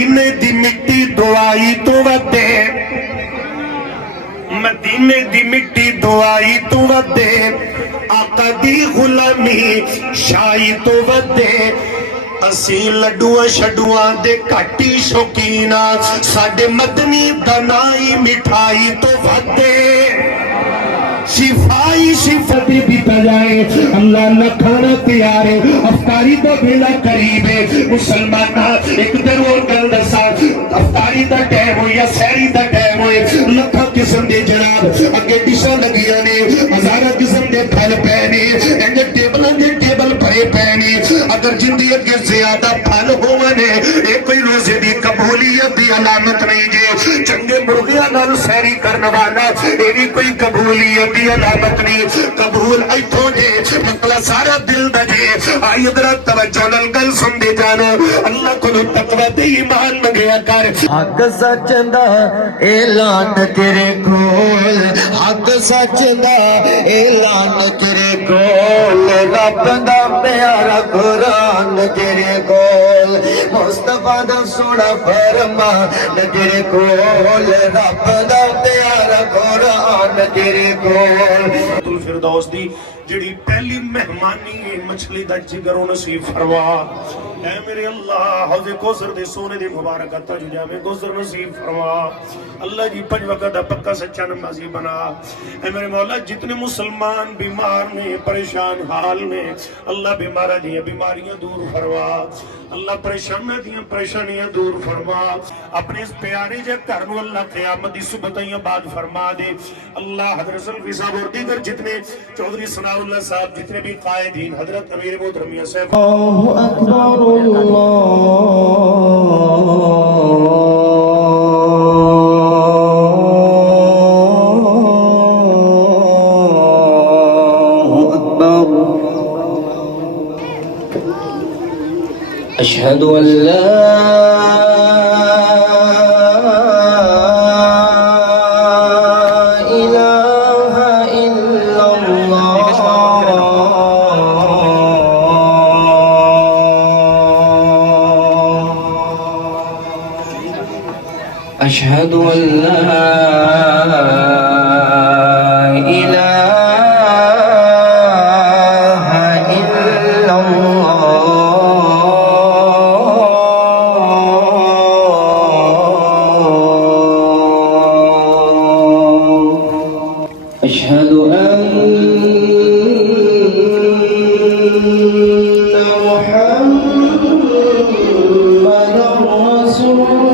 مدینے دی مٹی دعائی تو ودے مدینے دی مٹی دعائی تو ودے آقا دی غلامی شائی تو ودے اسی لڈوہ شڈوہ دے کٹی شوکینہ ساڑے مدنی دنائی مٹھائی تو ودے شفائی شفتی بھی تجائے اللہ نہ کھانا تیارے افطاری دا بھیلا قریبے مسلمانہ ایک در وہ گل دسا افطاری دا ٹیم ہوئی یا سیری دا ٹیم ہوئی لکھا قسم دے جناب اگے ڈشا لگیا نے ہزارہ قسم دے پھل پہنے انجھے ٹیبل پھرے پہنے اگر جندی اگر زیادہ پھل ہونے ایک کوئی روزے دی قبولیت دی علامت نہیں جے چنگے مرغیاں نال سیری کرنوانا ایوی کوئی قبولیت دی علامت نہیں قبول ایتھوں جے مطلع سارا دل دجے آئی ادرہ توجہ للگل سن دے جانا اللہ کو نو تقوی دے ایمان مگیا کر حق سچ دا اعلان تیرے کول حق سچ دا اعلان تیرے کول رب دا پیارا قرآن تیرے کول مصطفیٰ دا سونا فرمان تیرے کول رب دا پیارا قرآن تیرے کول الفردوس دی جڑی پہلی مہمانی مچھلی دا جگروں نصیب فرما اے میرے اللہ حوض کوثر دے سونے دے مبارک عطا جو جامع گزر نصیب فرما اللہ جی پنج وقت دا پکا سچا نمازی بنا اے میرے مولا جتنے مسلمان بیمار نے پریشان حال نے اللہ بیمارہ دیا بیماریاں دور فرما اللہ پریشانیاں دور فرما اپنے اس پیارے جے کرنو اللہ قیامت دی صبح تیاں بعد فرما دے اللہ حضرت سلفی صاحب اور دیگر جتنے چودھری ثناء اللہ صاحب جتنے بھی قائدین حضرت امیر محترمیہ صاحب اللہ اکبر أشهد أن لا إله إلا الله أشهد أن لا أشهد أن محمدًا رسول